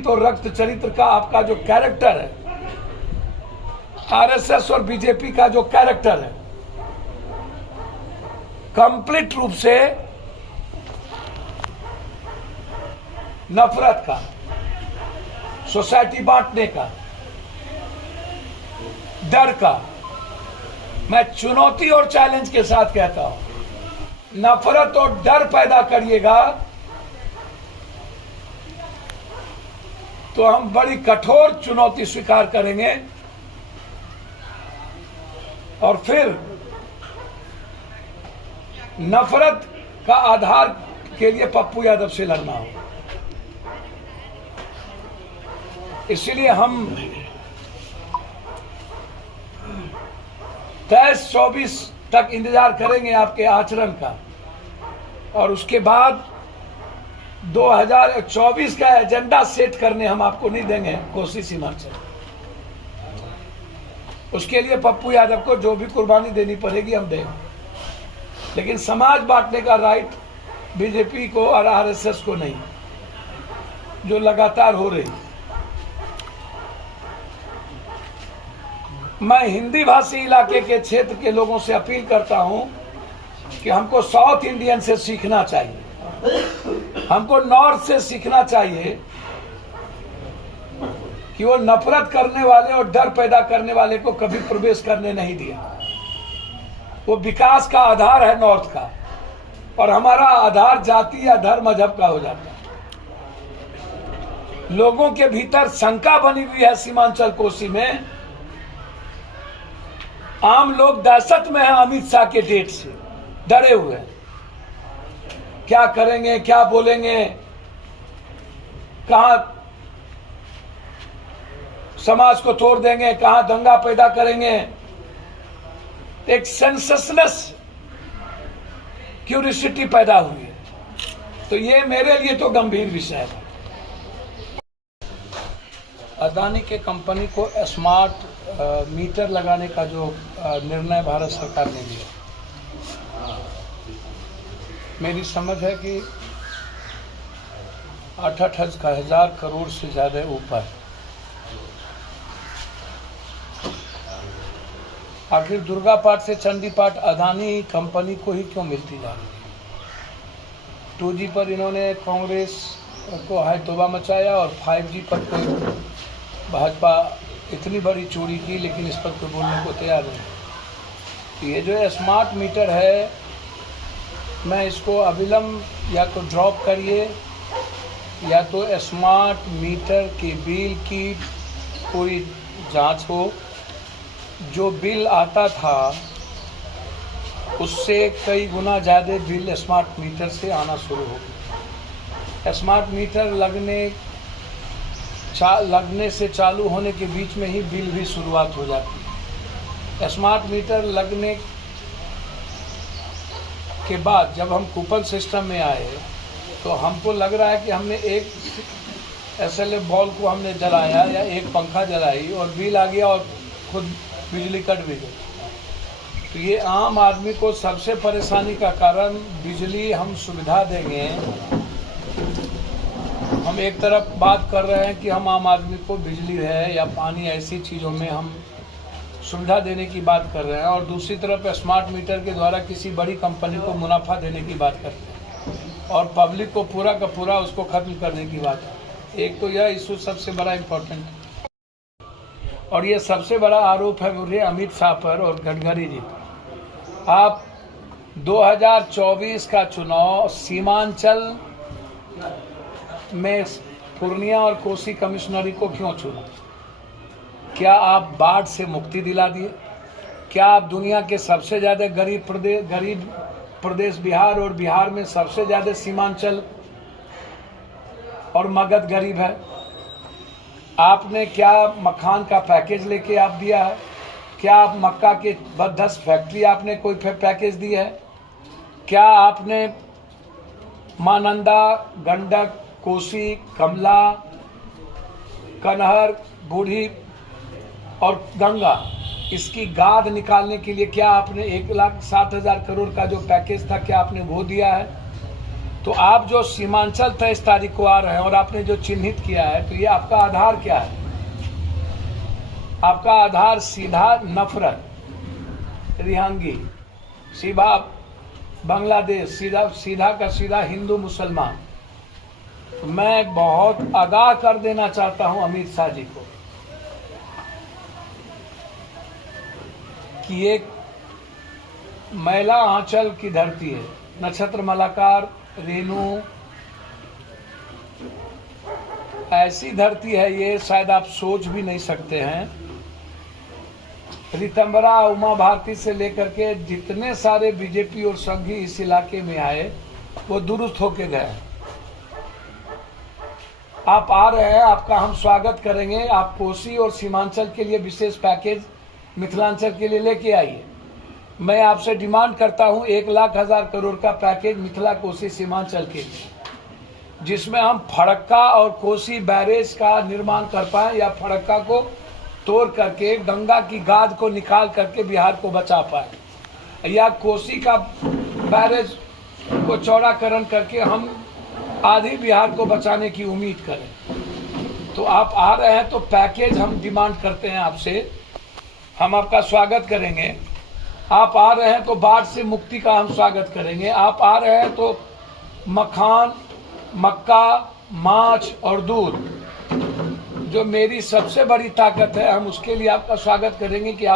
तो रक्त चरित्र का आपका जो कैरेक्टर है, आरएसएस और बीजेपी का जो कैरेक्टर है, कंप्लीट रूप से नफरत का, सोसाइटी बांटने का, डर का। मैं चुनौती और चैलेंज के साथ कहता हूं, नफरत और डर पैदा करिएगा तो हम बड़ी कठोर चुनौती स्वीकार करेंगे और फिर नफरत का आधार के लिए पप्पू यादव से लड़ना हो। इसलिए हम 23-24 तक इंतजार करेंगे आपके आचरण का, और उसके बाद 2024 का एजेंडा सेट करने हम आपको नहीं देंगे कोसी सीमांचल। उसके लिए पप्पू यादव को जो भी कुर्बानी देनी पड़ेगी हम देंगे, लेकिन समाज बांटने का राइट बीजेपी को और आरएसएस को नहीं, जो लगातार हो रही। मैं हिंदी भाषी इलाके के क्षेत्र के लोगों से अपील करता हूं कि हमको साउथ इंडियन से सीखना चाहिए, हमको नॉर्थ से सीखना चाहिए कि वो नफरत करने वाले और डर पैदा करने वाले को कभी प्रवेश करने नहीं दिया। वो विकास का आधार है नॉर्थ का, और हमारा आधार जाति या धर्म मजहब का हो जाता है। लोगों के भीतर शंका बनी हुई है सीमांचल कोसी में। आम लोग दहशत में हैं अमित शाह के डेट से, डरे हुए हैं। क्या करेंगे, क्या बोलेंगे, कहां समाज को तोड़ देंगे, कहां दंगा पैदा करेंगे। एक सेंसेशनस क्यूरियोसिटी पैदा हुई है। तो ये मेरे लिए तो गंभीर विषय है। अदानी के कंपनी को स्मार्ट मीटर लगाने का जो निर्णय भारत सरकार ने लिया, मेरी समझ है कि 8,000 करोड़ से ज़्यादा ऊपर। आखिर दुर्गा पाठ से चंडी पाठ अदानी कंपनी को ही क्यों मिलती जा रही है? 2G पर इन्होंने कांग्रेस को हाय तौबा मचाया और 5G पर कोई भाजपा इतनी बड़ी चोरी की, लेकिन इस पर कोई बोलने को तैयार नहीं। ये जो स्मार्ट मीटर है, मैं इसको अविलंब या तो ड्रॉप करिए या तो स्मार्ट मीटर के बिल की कोई जांच हो। जो बिल आता था उससे कई गुना ज़्यादा बिल स्मार्ट मीटर से आना शुरू हो गया। स्मार्ट मीटर लगने से चालू होने के बीच में ही बिल भी शुरुआत हो जाती है। स्मार्ट मीटर लगने के बाद जब हम कूपन सिस्टम में आए तो हमको लग रहा है कि हमने एक SLA बॉल को हमने जलाया या एक पंखा जलाई और बिल आ गया और खुद बिजली कट भी गई। तो ये आम आदमी को सबसे परेशानी का कारण बिजली हम सुविधा देंगे। हम एक तरफ बात कर रहे हैं कि हम आम आदमी को बिजली है या पानी, ऐसी चीज़ों में हम सुविधा देने की बात कर रहे हैं, और दूसरी तरफ स्मार्ट मीटर के द्वारा किसी बड़ी कंपनी को मुनाफा देने की बात करते हैं और पब्लिक को पूरा का पूरा उसको खत्म करने की बात है। एक तो यह इशू सबसे बड़ा इम्पोर्टेंट है, और ये सबसे बड़ा आरोप है मुझे अमित शाह पर और गडकरी जी पर। आप 2024 का चुनाव सीमांचल में पूर्णिया और कोसी कमिश्नरी को क्यों चुना? क्या आप बाढ़ से मुक्ति दिला दिए? क्या आप दुनिया के सबसे ज़्यादा गरीब प्रदेश बिहार, और बिहार में सबसे ज़्यादा सीमांचल और मगध गरीब है? आपने क्या मखान का पैकेज लेके आप दिया है? क्या आप मक्का के 10 फैक्ट्री आपने कोई पैकेज दी है? क्या आपने महानंदा, गंडक, कोसी, कमला, कनहर, बूढ़ी और गंगा, इसकी गाद निकालने के लिए क्या आपने 1,07,000 करोड़ का जो पैकेज था, क्या आपने वो दिया है? तो आप जो सीमांचल 23 तारीख को आ रहे हैं और आपने जो चिन्हित किया है, तो ये आपका आधार क्या है? आपका आधार सीधा नफरत, रिहांगी, सीधा बांग्लादेश, सीधा का सीधा हिंदू मुसलमान। मैं बहुत आगाह कर देना चाहता हूं अमित शाह जी को कि एक मैला आंचल की धरती है, नक्षत्र मलाकार, रेणु, ऐसी धरती है ये, शायद आप सोच भी नहीं सकते हैं। ऋतंबरा, उमा भारती से लेकर के जितने सारे बीजेपी और संघी इस इलाके में आए वो दुरुस्त होके गए। आप आ रहे हैं, आपका हम स्वागत करेंगे। आप कोसी और सीमांचल के लिए विशेष पैकेज मिथिलांचल के लिए लेके आइए। मैं आपसे डिमांड करता हूं 1,00,000 करोड़ का पैकेज मिथिला कोसी सीमांचल के लिए, जिसमें हम फड़क्का और कोसी बैरेज का निर्माण कर पाए, या फड़क्का को तोड़ करके गंगा की गाद को निकाल करके बिहार को बचा पाए, या कोसी का बैरेज को चौड़ाकरण करके हम आधी बिहार को बचाने की उम्मीद करें। तो आप आ रहे हैं तो पैकेज हम डिमांड करते हैं आपसे, हम आपका स्वागत करेंगे। आप आ रहे हैं तो बाढ़ से मुक्ति का हम स्वागत करेंगे। आप आ रहे हैं तो मखान, मक्का, माछ और दूध, जो मेरी सबसे बड़ी ताकत है, हम उसके लिए आपका स्वागत करेंगे कि आप